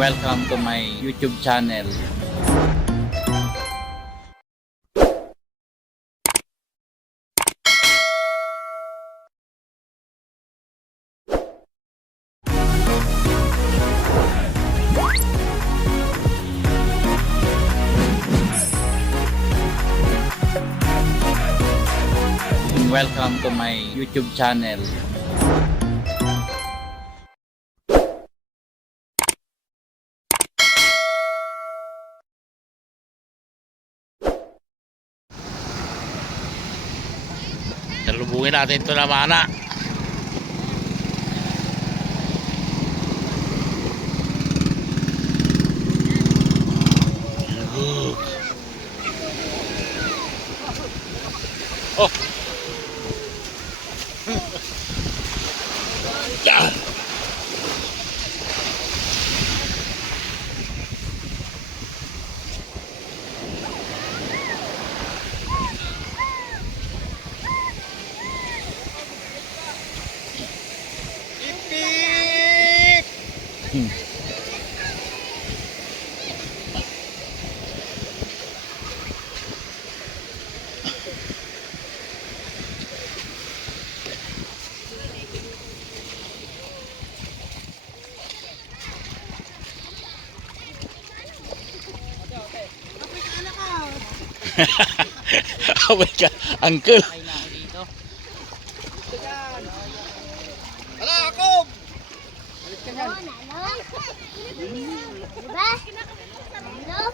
welcome to my YouTube channel. Welcome to my YouTube channel. Salubungin natin ito na mana. Oh. Away ka, uncle. Hala, Jacob! Diba? Ano?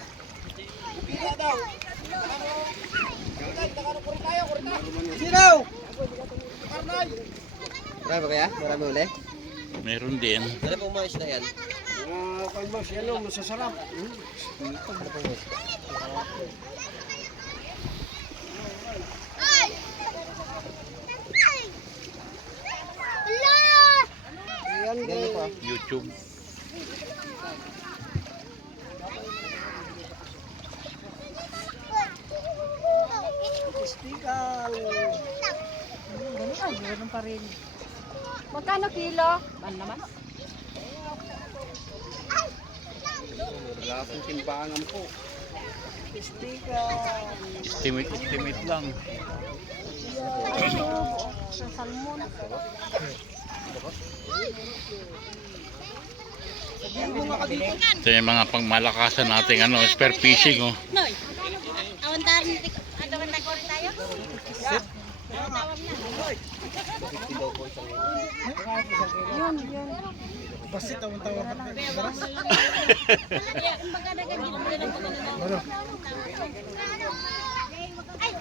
Sino? Karnay! Marami ba kaya? Marami uli? Meron din. Dala pong mga isda yan. Pag-boss, yan o, masasarap. Ay! Ala! Yan, ganyan pa. YouTube. Ganun pa rin. Magkano kilo? Ano naman? Wala akong timbangan po. Estimate lang. Sa salmon. Ito yung mga pangmalakasan nating spear fishing. Oh. Noy! Awantaran natin. Ano ba nagkori tayo? Tawag na. Yun, yun. Basit ang tawag ka. Kumbaga nagagilom ka ng pagkakatawa. Ay!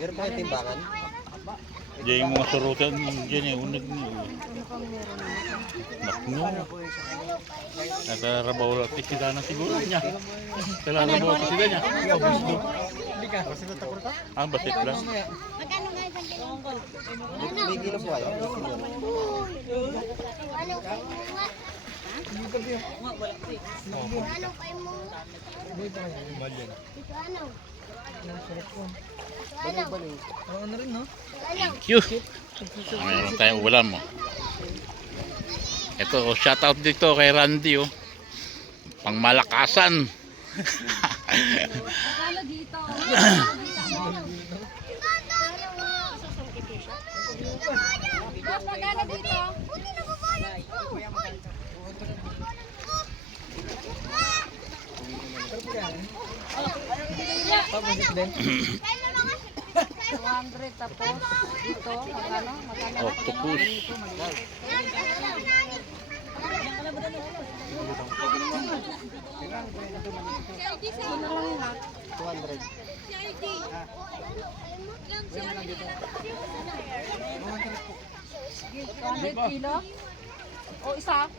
Meron pa yung timbangan? Diyan yung mga surutan. Diyan yung unag niyo. Nakno. Nakarabaw natin sila na siguro niya. Nakarabaw natin sila niya. Ah, basit lang. Magkano nga isang kilong ko? May kilo po kayo? Ano kayo mga? Ano kayo mga? Dito ano? Ano? Thank you. Mayroon tayong ulam. Oh. Ito, shout out dito kay Randy. Oh. Pangmalakasan. Magkano dito? Magkano dito? $200 tapos dito, magkano? Magkano? Octopus. Ano lang yun ha? 200. 200 kilo? O isa?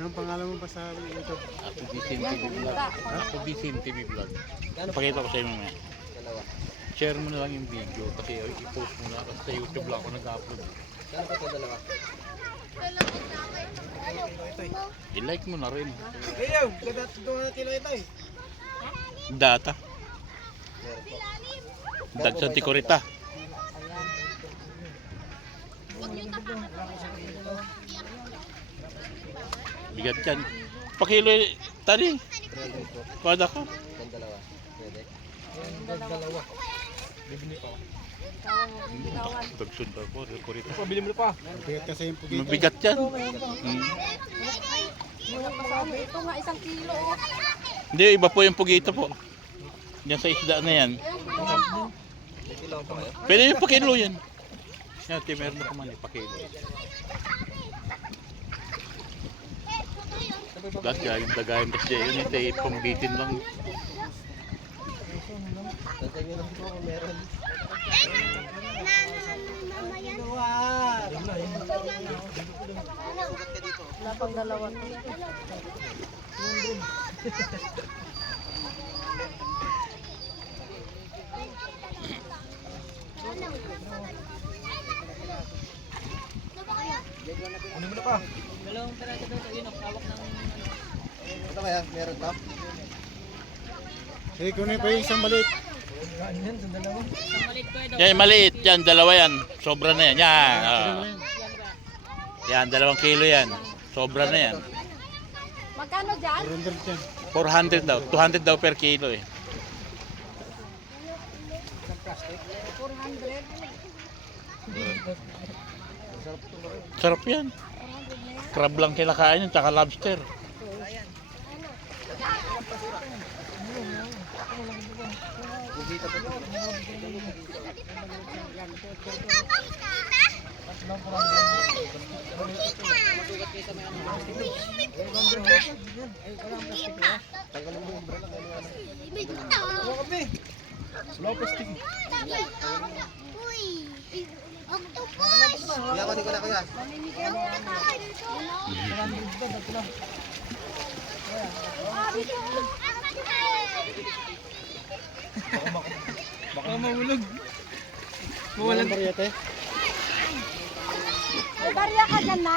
Anong pangalan mo pa sa YouTube? Ako Vicente TV Vlog. Ako Vicente TV Vlog. Pakita ko sa inyo nga. Dalawa. Share mo na lang yung video kasi i-post mo na kasi sa YouTube lang ako nag-upload. Saan pa ito dalawa? I-like mo na rin. Ayaw! Ganda 2 kilo ito eh. Data. Meron po. Dag sa Ticorita. Bigat yan. Pakilo tali. Kada ko. Tagsunda ko. Pabili mo pa. Bigat kasi yung pugito. Mabigat yan. Ito nga 1 kilo. Oh. Hindi, iba po yung pugito po. Yan sa isda na yan. Pwede yung pakilo yan. Yan, meron na kuman yung pakilo. Dahil yung dagayan kasi yun, ito pambitin lang. Wala pang dalawa. Ano mo na pa? Dalawang peraso daw yun ang hawak ng Ito kaya? Meron to? Sige, kunin pa yung isang maliit. Yan, sa dalawa. malit ko daw. Yan, maliit. Yan, dalawa yan. Sobra na yan. Yan. Yan, 2 kilo yan. Sobra na yan. Magkano dyan? 400 daw. 200 daw per kilo eh. 400. Sarap yan. Crab lang kinakain yun, tsaka lobster. Slow plastic. Uy! Octopus! Kuya, kunin ko na kuya. Baka mahulog. Walang bariyate. May barya ka dyan na?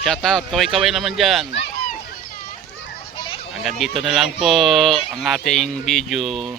Shout out, kaway-kaway naman dyan. Hanggang dito na lang po ang ating video.